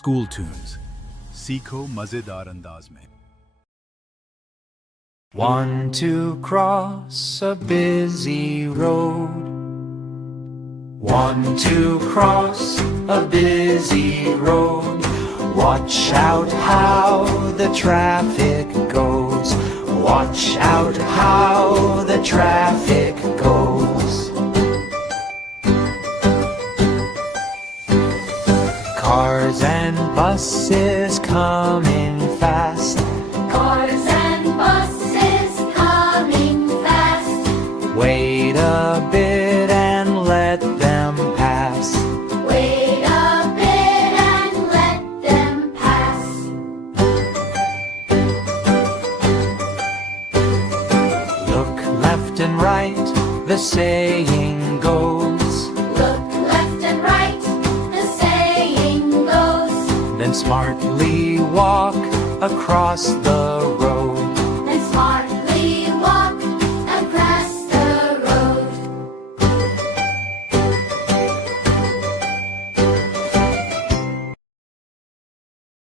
School tunes सीखो मजेदार अंदाज में। One to cross a busy road. One to cross a busy road. Watch out how the traffic goes. Watch out how the traffic goes. Cars and buses coming fast. Cars and buses coming fast. Wait a bit and let them pass. Wait a bit and let them pass. Look left and right, the saying goes. Look left and right, the saying goes. Then smartly walk across the